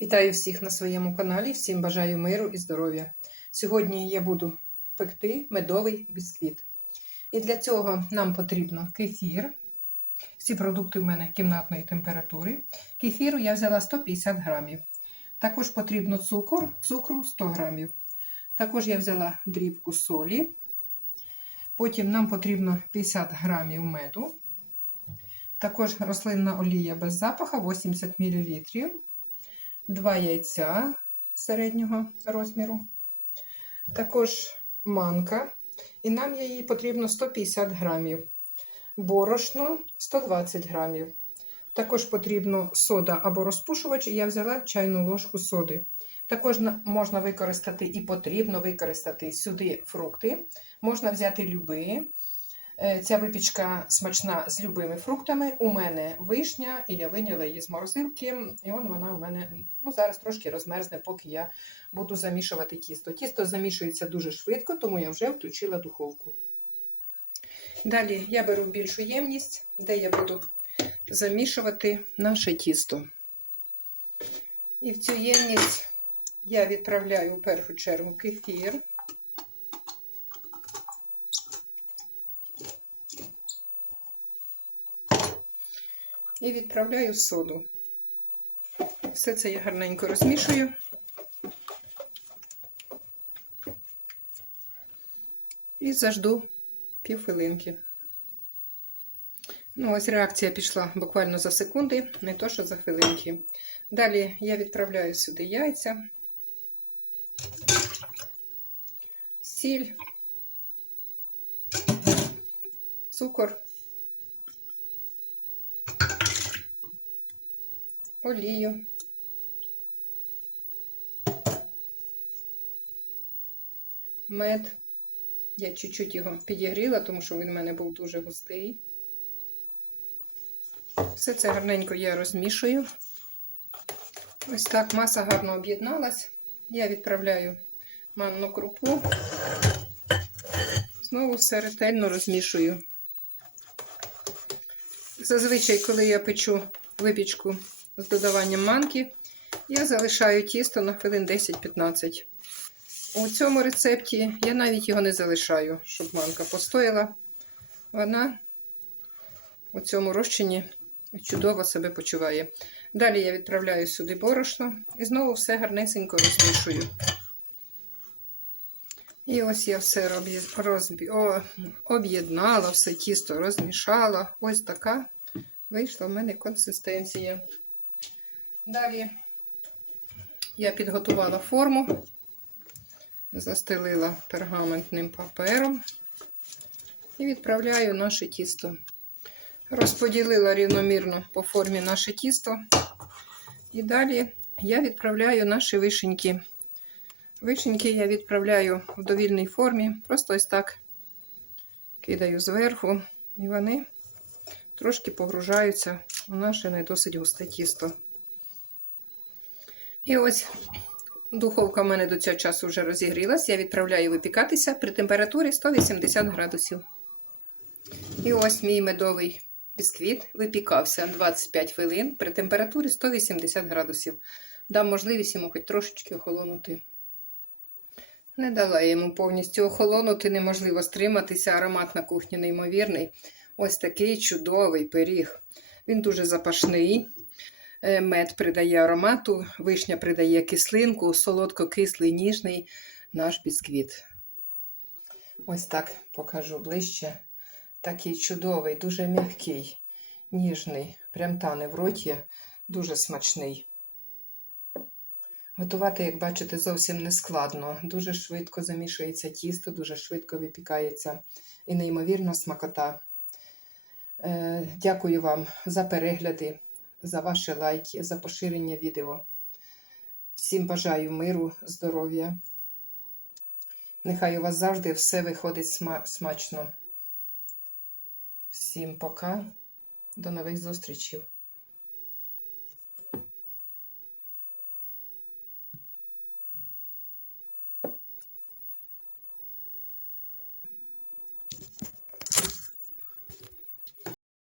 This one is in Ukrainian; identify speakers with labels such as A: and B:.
A: Вітаю всіх на своєму каналі, всім бажаю миру і здоров'я. Сьогодні я буду пекти медовий бісквіт. І для цього нам потрібно кефір. Всі продукти у мене кімнатної температури. Кефіру я взяла 150 грамів. Також потрібно цукор, цукру 100 грамів. Також я взяла дрібку солі. Потім нам потрібно 50 грамів меду. Також рослинна олія без запаха 80 мл. Два яйця середнього розміру. Також манка. І нам її потрібно 150 грамів. Борошно 120 грамів. Також потрібно сода або розпушувач, і я взяла чайну ложку соди. Також можна використати і потрібно використати сюди фрукти. Можна взяти любі. Ця випічка смачна з любими фруктами. У мене вишня, і я виняла її з морозилки. І он вона у мене ну, зараз трошки розмерзне, поки я буду замішувати тісто. Тісто замішується дуже швидко, тому я вже включила духовку. Далі я беру більшу ємність, де я буду замішувати наше тісто. І в цю ємність я відправляю в першу чергу кефір. І відправляю соду. Все це я гарненько розмішую. І зажду півхвилинки. Ну, ось реакція пішла буквально за секунди, не то, що за хвилинки. Далі я відправляю сюди яйця, сіль, цукор, олію. Мед. Я чуть-чуть його підігріла, тому що він у мене був дуже густий. Все це гарненько я розмішую. Ось так маса гарно об'єдналась. Я відправляю манну крупу. Знову все ретельно розмішую. Зазвичай, коли я печу випічку з додаванням манки, я залишаю тісто на хвилин 10-15. У цьому рецепті я навіть його не залишаю, щоб манка постояла. Вона у цьому розчині чудово себе почуває. Далі я відправляю сюди борошно і знову все гарнесенько розмішую. І ось я все розбі... об'єднала, все тісто розмішала. Ось така вийшла в мене консистенція. Далі я підготувала форму, застелила пергаментним папером і відправляю наше тісто. Розподілила рівномірно по формі наше тісто. І далі я відправляю наші вишеньки. Вишеньки я відправляю в довільній формі, просто ось так кидаю зверху, і вони трошки погружаються у наше не досить густе тісто. І ось духовка в мене до цього часу вже розігрілась. Я відправляю випікатися при температурі 180 градусів. І ось мій медовий бісквіт випікався 25 хвилин при температурі 180 градусів. Дам можливість йому хоч трошечки охолонути. Не дала йому повністю охолонути, неможливо стриматися. Аромат на кухні неймовірний. Ось такий чудовий пиріг. Він дуже запашний. Мед придає аромату, вишня придає кислинку, солодко-кислий, ніжний наш бісквіт. Ось так покажу ближче. Такий чудовий, дуже м'який, ніжний, прям тане в роті, дуже смачний. Готувати, як бачите, зовсім не складно. Дуже швидко замішується тісто, дуже швидко випікається і неймовірна смакота. Дякую вам за перегляди, за ваші лайки, за поширення відео. Всім бажаю миру, здоров'я. Нехай у вас завжди все виходить смачно. Всім пока, до нових зустрічей.